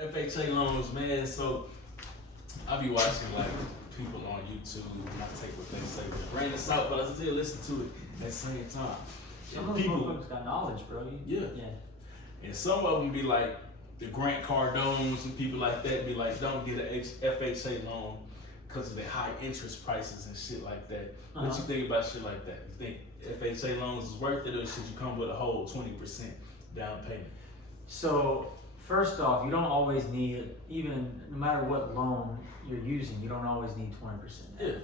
FHA loans, man. So I be watching like people on YouTube, and I take what they say with a grain of salt, but I still listen to it at the same time. Some of those motherfuckers got knowledge, bro. Yeah. And some of them be like the Grant Cardones and people like that be like, don't get a FHA loan because of the high interest prices and shit like that. What you think about shit like that? You think FHA loans is worth it, or should you come with a whole 20% down payment? So first off, you don't always need, even no matter what loan you're using, you don't always need 20%. Yeah.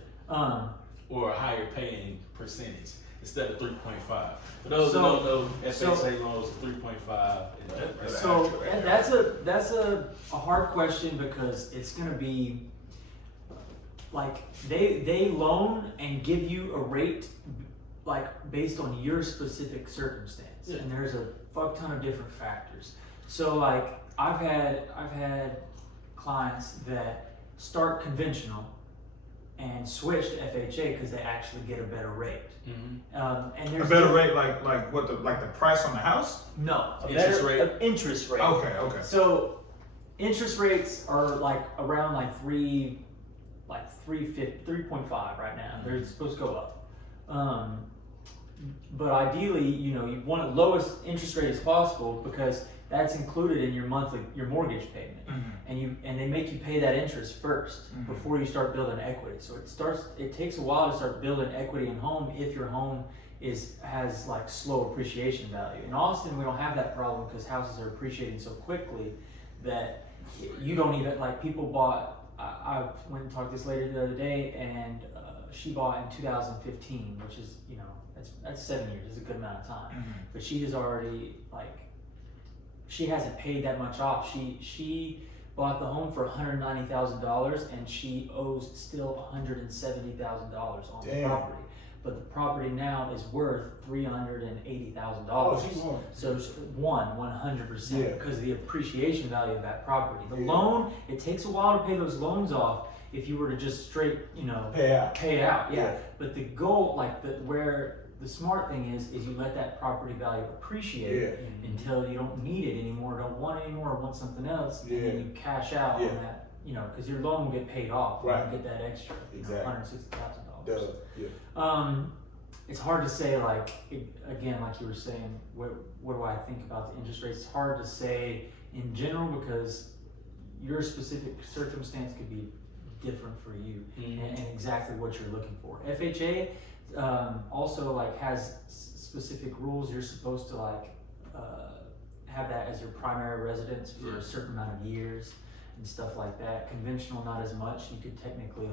Or a higher paying percentage instead of 3.5. For those who don't know, FHA loans 3.5. So that's a hard question because it's gonna be like they loan and give you a rate like based on your specific circumstance, and there's a fuck ton of different factors. So like I've had clients that start conventional and switch to FHA because they actually get a better rate. And there's a better rate, like what the price on the house? No, interest rate. Interest rate. Okay. So interest rates are like around like 3.5 right now. They're supposed to go up. But ideally, you want the lowest interest rate as possible because that's included in your mortgage payment. And they make you pay that interest first before you start building equity. So it takes a while to start building equity in home if your home has like slow appreciation value. In Austin, we don't have that problem because houses are appreciating so quickly that you don't even, like, people bought, I went and talked to this lady the other day, and she bought in 2015, which is, that's 7 years. It's a good amount of time. But she has already, like, she hasn't paid that much off. She bought the home for $190,000, and she owes still $170,000 on the property. But the property now is worth $380,000. Oh, she's won. So 100% because of the appreciation value of that property. The loan, it takes a while to pay those loans off if you were to just straight, pay out. But the goal, where the smart thing is you let that property value appreciate until you don't need it anymore, don't want it anymore, or want something else, and then you cash out on that, because your loan will get paid off. Right. You get that extra, $160,000. Yeah. It's hard to say, again, like you were saying, what do I think about the interest rates? It's hard to say in general because your specific circumstance could be different for you and exactly what you're looking for. FHA also has specific rules. You're supposed to have that as your primary residence for a certain amount of years and stuff like that. Conventional, not as much. You could technically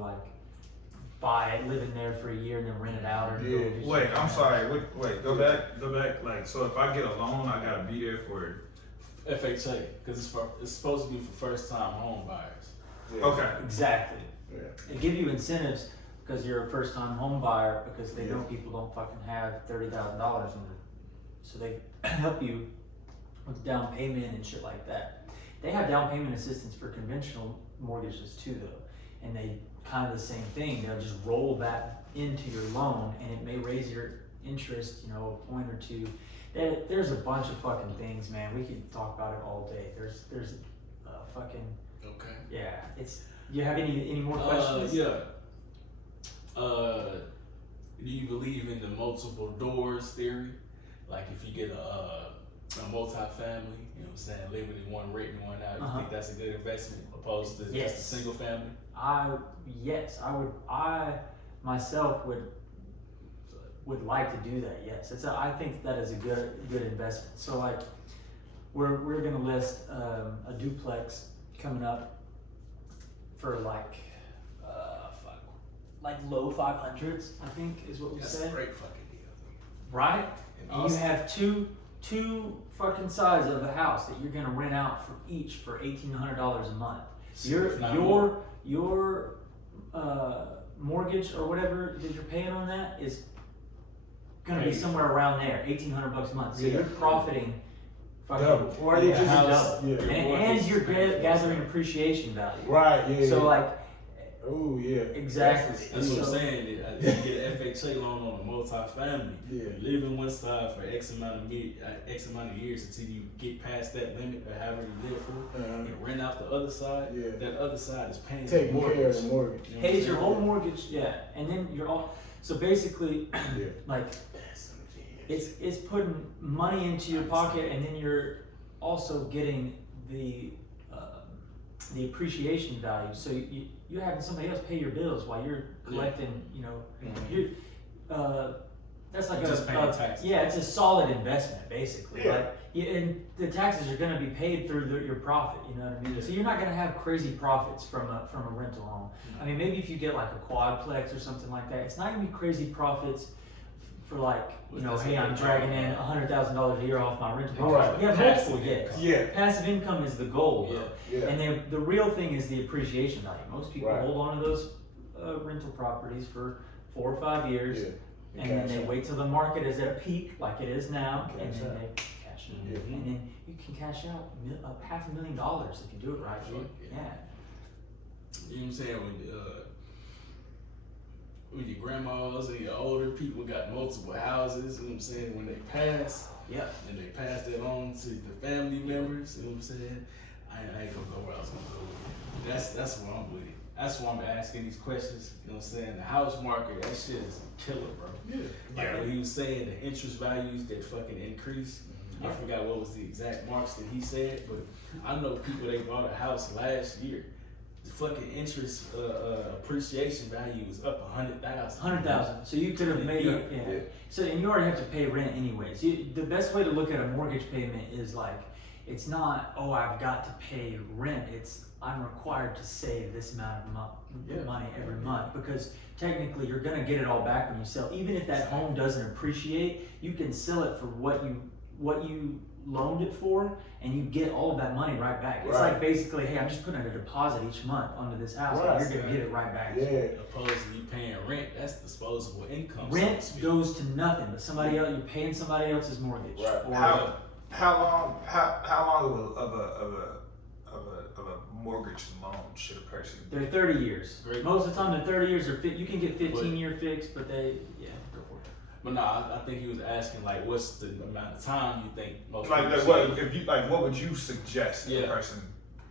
buy it, live in there for a year, and then rent it out. Or Wait, I'm sorry. Wait, go back. Like, so if I get a loan, I gotta be there for FHA, because it's supposed to be for first-time home buyers. Yeah. Okay. Exactly. Yeah. They give you incentives because you're a first-time home buyer because they know people don't fucking have $30,000 so they help you with down payment and shit like that. They have down payment assistance for conventional mortgages too, though, and they kind of the same thing. They'll just roll that into your loan, and it may raise your interest, a point or two. There's a bunch of fucking things, man. We could talk about it all day. There's fucking. Okay. Yeah. Do you have any more questions? Do you believe in the multiple doors theory? Like if you get a multi-family, living in one, renting one out, you think that's a good investment opposed to just a single family? Yes, I would. I myself would like to do that. Yes, I think that is a good investment. So we're gonna list a duplex coming up for low 500s. I think is what we That's said. a great fucking deal. Right? And you have two fucking sides of the house that you're gonna rent out for each for $1,800 a month. Your mortgage or whatever that you're paying on that is gonna be somewhere around there, $1,800 a month. So you're profiting fucking Double. or they just house, double. Yeah. And you're gathering appreciation value. Right. Yeah. So Oh yeah. Exactly. That's what I'm So- saying. You get an FHA loan on a multi-family. Yeah. You live in one side for X amount of years until you get past that limit of however you live for, and rent out the other side. Yeah. That other side is paying the Taking mortgage. care of the mortgage. You know what I'm Pays your saying? whole mortgage, yeah, and then you're all. So basically, Yeah. like it's putting money into your pocket, and then you're also getting the appreciation value. So you're having somebody else pay your bills while you're collecting. You know, you're that's like Just paying taxes. Yeah, it's a solid investment basically. Yeah. Like, and the taxes are going to be paid through your profit. You know what I mean? So you're not going to have crazy profits from a rental home. I mean, maybe if you get like a quadplex or something like that, it's not going to be crazy profits for like, you know, That's hey, what I'm they dragging call it. in $100,000 a year off my rental. Right. You have Passive multiple, yes. income. Yeah. Passive income is the goal, though. Yeah. And then the real thing is the appreciation value. Most people Right. hold on to those rental properties for 4 or 5 years, Yeah. and then they Cash out. wait till the market is at a peak, like it is now, Cash and then out. they cash in. Yeah. And then you can cash out $500,000 if you do it right. Fuck Dude. yeah. Yeah. You know what I'm saying? When your grandmas and your older people got multiple houses, you know what I'm saying? When they pass, Yep. and they pass that on to the family members, you know what I'm saying? I ain't gonna go where I was gonna go with it. That's where I'm with it. That's why I'm asking these questions, you know what I'm saying? The house market, that shit is a killer, bro. Yeah. Like what he was saying, the interest values that fucking increase. I forgot what was the exact marks that he said, but I know people they bought a house last year. The fucking interest appreciation value was up 100,000. 100,000. So you could have made it. Yeah. Yeah. So and you already have to pay rent anyways. The best way to look at a mortgage payment is like, it's not, oh, I've got to pay rent. It's I'm required to save this amount of money every month, because technically you're gonna get it all back when you sell. Even if that home doesn't appreciate, you can sell it for what you loaned it for, and you get all of that money right back. It's Right. like basically, hey, I'm just putting a deposit each month onto this house, Right. and you're gonna get it right back. Yeah. Opposed to you paying rent, that's disposable income. Rent so to speak. goes to nothing, but somebody else, you're paying somebody else's mortgage. Right. Or How long of a mortgage loan should a person? they're 30 years. Great. Most of the time, they're 30 years, or you can get 15-year fixed, but they, yeah, go for it. But no, I think he was asking like, what's the amount of time you think most Like people what should- if you like what would you suggest a Yeah. person?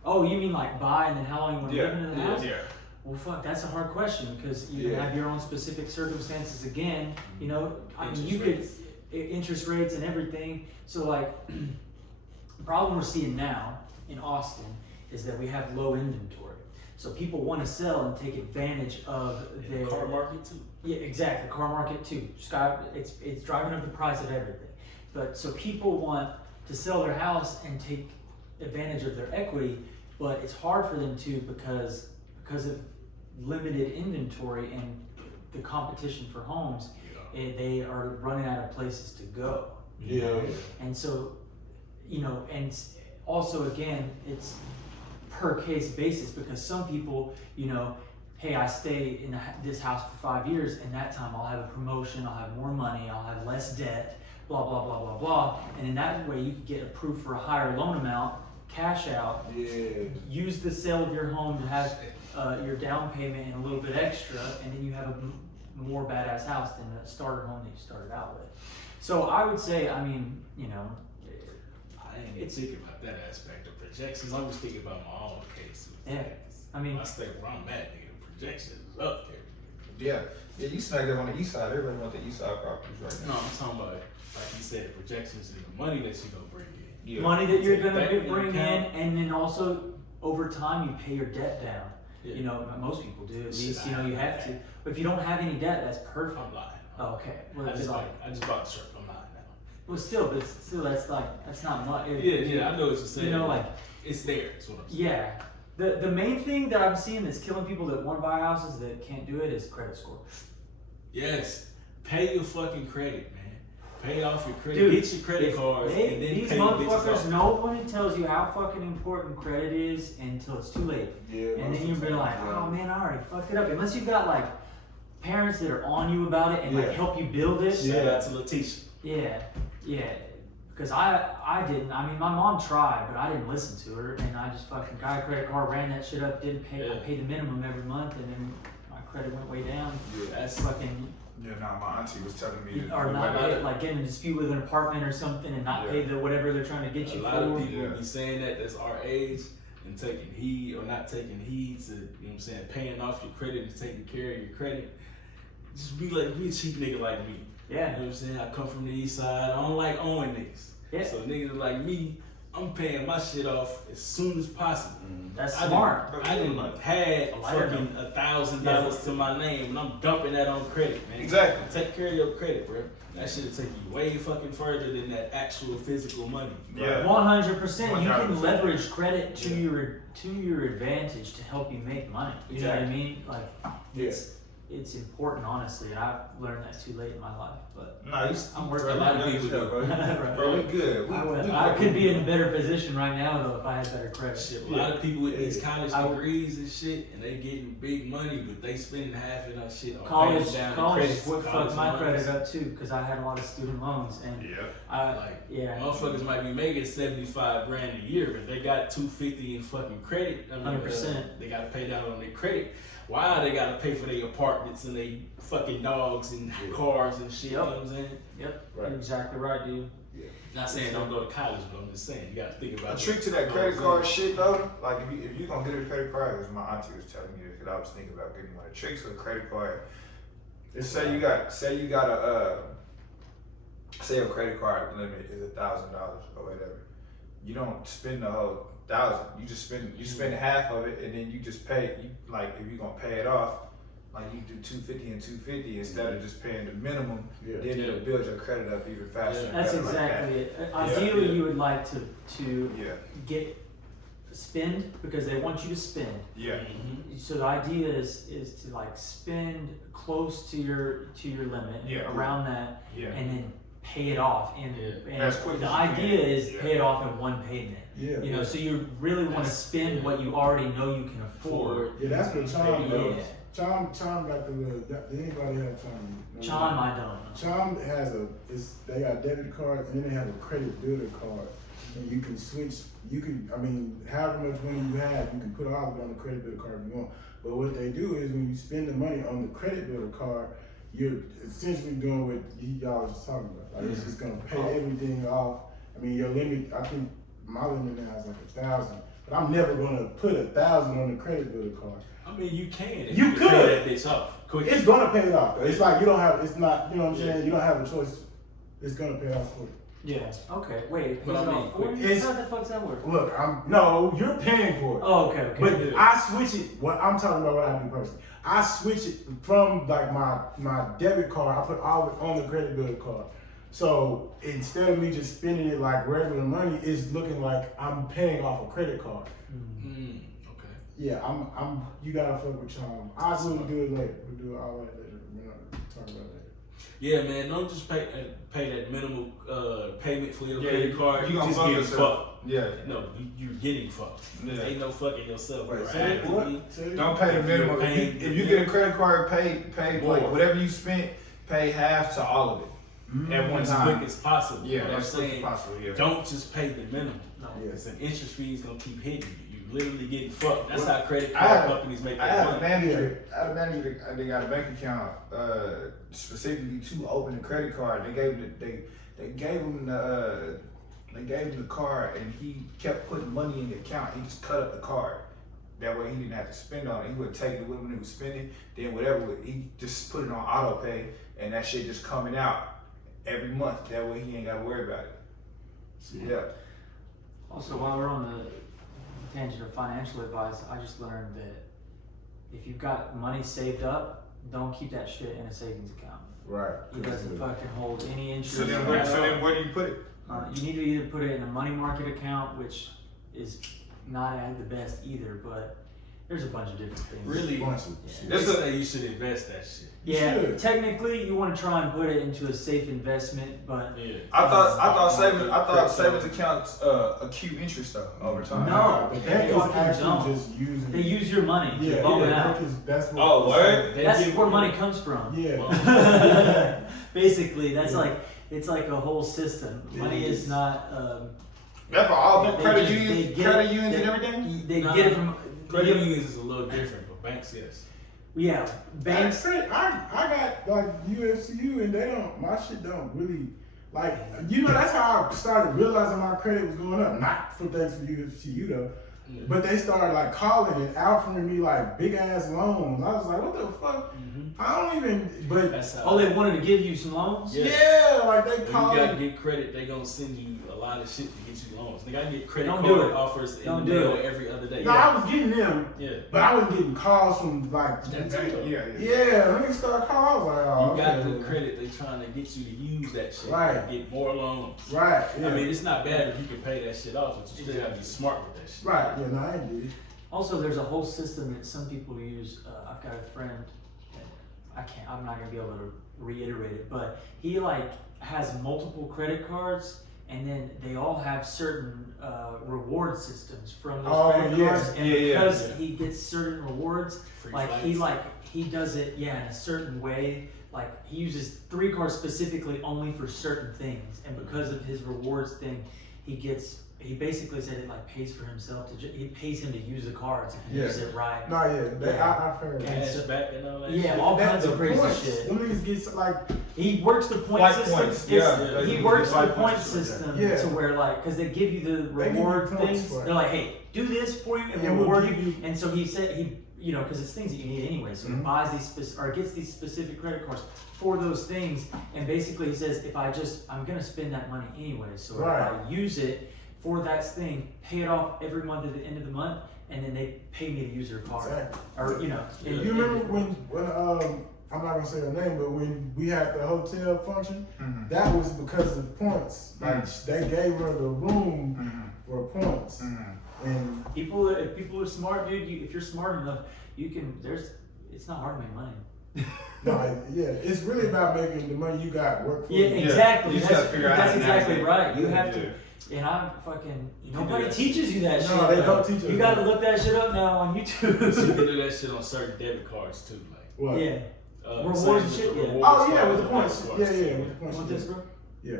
Oh, you mean like buy and then how long you want to Yeah, live into the yeah, house? Yeah. Well, fuck, that's a hard question, because you Yeah. have your own specific circumstances again. You know, I mean, Interest you rates. could interest rates and everything. So like, the problem we're seeing now in Austin is that we have low inventory. So people want to sell and take advantage of In their the car market too. Yeah, exactly. Car market too. It's driving up the price of everything. But so people want to sell their house and take advantage of their equity, but it's hard for them to because of limited inventory and the competition for homes. They are running out of places to go. Yeah. And so, you know, and also again, it's per case basis, because some people, you know, hey, I stay in this house for 5 years, and that time I'll have a promotion, I'll have more money, I'll have less debt, blah, blah, blah, blah, blah. And in that way, you can get approved for a higher loan amount, cash out, Yeah. use the sale of your home to have your down payment and a little bit extra, and then you have a more badass house than the starter home that you started out with. So I would say, I mean, you know, I ain't even thinking about that aspect of projections. I'm just thinking about my own case. Yeah. I mean, I stay where I'm at, nigga. The projections is up there. Yeah. Yeah, you snagged up on the east side. Everybody want the east side properties right No, now. I'm talking about, like you said, the projections is the money that you gonna bring in. Yeah. money that you're Take gonna that into bring in, account. and then also over time you pay your debt down. Yeah. You know, most people do. At Shit, least I you know you have have that. to. But if you don't have any debt, that's perfect. I'm lying. Oh, okay. Well, I it's just like, I just bought the shirt. I'm lying now. well, still, but still, that's not much. Yeah, I know what you're saying. You know, like, it's there. That's what I'm saying. yeah. The main thing that I'm seeing that's killing people that want to buy houses that can't do it is credit score. Yes. Pay your fucking credit, man. Pay off your credit. Dude, Get your credit cards, and then these pay your bitches motherfuckers, off. no one tells you how fucking important credit is until it's too late. Yeah. And then you'll be like, oh man, I already fucked it up. Unless you've got like parents that are on you about it and like Yeah. help you build it. Shout out to Letitia. Yeah, yeah. because I didn't. I mean, my mom tried, but I didn't listen to her, and I just fucking got a credit card, ran that shit up, didn't pay. I Yeah. paid the minimum every month, and then my credit went way down. Yeah, that's Fucking Yeah, nah, my auntie was telling me or not pay, like getting in a dispute with an apartment or something, and not Yeah. pay the whatever they're trying to get a you lot for. of people Yeah. be saying that's our age and taking heed or not taking heed to, you know what I'm saying, paying off your credit and taking care of your credit. Just be a cheap nigga like me. You Yeah, know what I'm saying? I come from the east side. I don't like owing niggas. yeah, So niggas like me, I'm paying my shit off as soon as possible. that's I smart. I didn't had A lighter fucking $1,000 to my name, and I'm dumping that on credit, man. Exactly. Take care of your credit, bro. That shit'll take you way fucking further than that actual physical money. Yeah. 100%. You can 100%. leverage credit to your advantage to help you make money. You know what I Exactly. mean? Like it's important, honestly. And I've learned that too late in my life, but Nice. I'm working a lot of people do. Right. Bro, we good. I could be in a better position right now though if I had better credit. Shit, a lot of people with these college I- degrees and shit, and they getting big money, but they spending half of that shit on College, paying down college credits, is what college fucked my loans. credit up too, because I had a lot of student loans, and Yeah. I Like, yeah, motherfuckers might be making 75 grand a year, but they got 250 in fucking credit. 100%. They gotta pay down on their credit. Why they gotta pay for their apartments and they fucking dogs and cars and shit? You know what I'm saying? Yep, Right. you're exactly right, dude. Not saying don't go to college, but I'm just saying you gotta think about A trick to that credit card shit though, like if you gonna get a credit card, as my auntie was telling me this, because I was thinking about getting one. A trick to a credit card is say you got a say your credit card limit is $1,000 or whatever. You don't spend the whole 1,000. You just spend half of it, and then you just pay. You like if you're gonna pay it off, like you do 250 and 250 instead of just paying the minimum. Yeah. Then it'll build your credit up even faster. and That's better like that. exactly it. Ideally, Yeah. you would like to Yeah, spend because they want you to spend. yeah, Mhm. So the idea is to like spend close to your limit, Yeah. around that, yeah. and then pay it off. And, Yeah. and As quick the as you idea can. is Yeah. pay it off in one payment. Yeah. You know, so you really want to That's- spend what you already know you can afford. Yeah, that's what Chom Yeah. does. Chom got the little. Did anybody have Chom? Chime, I don't. Chom has they got debit cards and then they have a credit builder card. And you can switch, however much money you have, you can put all of it on the credit builder card if you want. But what they do is when you spend the money on the credit builder card, you're essentially doing what y'all was talking about. Like it's just gonna pay everything off. I mean, your limit, I think my limit now is like 1,000. But I'm never gonna put 1,000 on the credit builder card. I mean, you can. if You can could. pay that bitch off quick. It's gonna pay it off. It's like you don't have, it's not, you know what I'm Yeah. saying? You don't have a choice. It's gonna pay off for you. Yeah. Okay. Wait. But I mean, it's- how the fuck's that work? Look, you're paying for it. Oh, okay. But Okay. I switch it. What I'm talking about, what I do personally, I switch it from like my debit card. I put all of it on the credit builder card. So instead of me just spending it like regular money, it's looking like I'm paying off a credit card. Mm, okay. Yeah, You gotta fuck with Chom. I'll do it later. We'll do all that later. We're not talk about it later. Yeah, man. Don't just pay that minimal payment for your Yeah, credit card. you gonna just fuck getting yourself. fucked. Yeah. No, you're getting fucked. Yeah. Ain't no fucking yourself. Wait, You're say what? actively- Say Don't pay the If you're minimum. paying- If you get a credit card, pay More. like whatever you spent, pay half to all of it at one as time. quick as possible. Yeah, But I'm as quick as saying, possible. Yeah. don't just pay the minimum. No. Yeah. Because an interest fee is gonna keep hitting you. You literally getting fucked. That's how credit I card had- companies make I their had a money. manager. They got a bank account specifically to open a credit card. They gave him the card, and he kept putting money in the account. He just cut up the card. That way he didn't have to spend on it. He would take it when he was spending. Then he just put it on auto pay, and that shit just coming out every month. That way he ain't got to worry about it. Yeah. Also, while we're on the tangent of financial advice, I just learned that if you've got money saved up, don't keep that shit in a savings account. Right. It doesn't fucking hold any interest. So then, at where all. do you put it? You need to either put it in a money market account, which is not the best either, but there's a bunch of different things. Really, Bunch of Yeah. shit. they say you should invest that shit. Yeah, should. technically you want to try and put it into a safe investment, but Yeah. I thought savings accounts accrue interest though over time. No. But They that is fucking actually don't. just using. they use your money to Yeah, loan it yeah, out. that's what. Oh, word? They That's give- where money comes from. Yeah. Basically, that's like it's like a whole system. Money It is is. not. That's for all the They credit just- unions, they get credit it- unions they- and everything. They Nah. get it from. Credit unions is a little different, but banks, yes. Yeah, banks. I got like UFCU and they don't. My shit don't really like. You know, that's how I started realizing my credit was going up. Not for thanks to UFCU though. Yeah. But they started like calling and offering me like big ass loans. I was like, what the fuck? I don't even. But That's how. Oh, they wanted to give you some loans. Yeah. yeah, like they When you called. gotta get credit, they gonna send you a lot of shit to get you loans. They gotta get credit Don't card do it. offers in Don't the do mail it. every other day. No, I was getting them, Yeah. but I was getting calls from like. Yeah. Yeah, niggas started calling. I was like, oh, You got okay. the credit, they trying to get you to use that shit. Right. And get more loans. Right. Yeah. I mean, it's not bad if you can pay that shit off, but you still gotta be smart with that shit. right. Yeah. No, I ain't did it. Also, there's a whole system that some people use. I've got a friend. I'm not gonna be able to reiterate it, but he like has multiple credit cards, and then they all have certain reward systems from those Oh, credit yeah. cards, and Yeah, yeah, because yeah. he gets certain rewards, Free he flights. he does it in a certain way. Like he uses 3 cards specifically only for certain things, and because of his rewards thing, he basically said it like pays for himself he pays him to use the cards and Yeah. use it right. No, yeah. I've heard. Yeah. that. Cash back and all that Yeah, shit. all That- kinds the of crazy points, shit. Them niggas get like. He works the point Flight system. points, It's- yeah. He They works do the flight point points and stuff system like that. to where like, because they give you the They give you reward points things. for it. They're like, hey, do this for you and Yeah, we'll reward give you. you- And so he said because it's things that you need anyway. So he Mhm. buys these or gets these specific credit cards for those things. And basically he says, I'm gonna spend that money anyway. So Right. if I use it for that thing, pay it off every month at the end of the month, and then they pay me to use their card. Exactly. Or Yeah. and- You remember when I'm not gonna say her name, but when we had the hotel function, Mhm. that was because of points. Like they gave her the room Mhm. for points, Mhm. and if people are smart, dude, if you're smart enough, you can. It's not hard to make money. it's really about making the money you got work for Yeah, you. exactly. You just That's, gotta figure out that's how to exactly navigate. right. You have Yeah. to. And I'm fucking. can do Nobody that. teaches you that No, shit. they though. don't teach us You gotta that. look that shit up now on You YouTube. can do that shit on certain debit cards too, like What? yeah. Rewards same and with shit, the yeah. rewards Oh yeah, cards with the and points. debit Yeah, cards. yeah, with the points. Want this, bro? Yeah,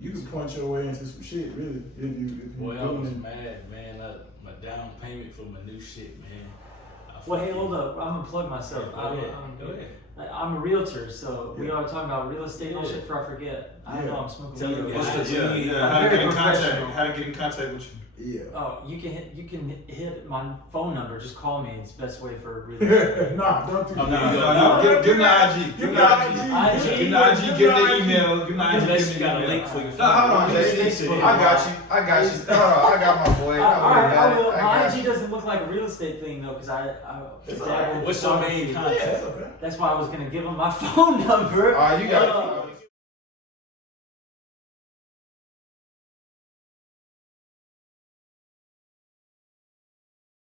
you can punch your way into some shit, really. If you Boy, I was doing mad, man. My down payment for my new shit, man. Well, hey, hold up. I'm gonna plug myself. Go ahead. Go ahead. I'm a realtor, so we Yeah. are talking about real estate and all Yeah. shit before I forget. I Yeah. know I'm smoking Tell weed. me, over what's here. the- How to Very get in contact? professional. How to get in contact with you? Yeah. Oh, you can hit my phone number. Just call me. It's the best way for real estate. Nah, don't do Oh, that. no. Give him the IG. Give Give him me the the IG. IG. Give him the IG. Give him the email. Give him the IG. Unless give you him got the a link email. for your No, hold on, phone. Jay. I got you. I got my boy. All right, I will. I My got IG doesn't look like a real estate thing though, because I It's dabble alright. in What's your main photography. contact? Yeah, it's okay. That's why I was gonna give him my phone number. you got it.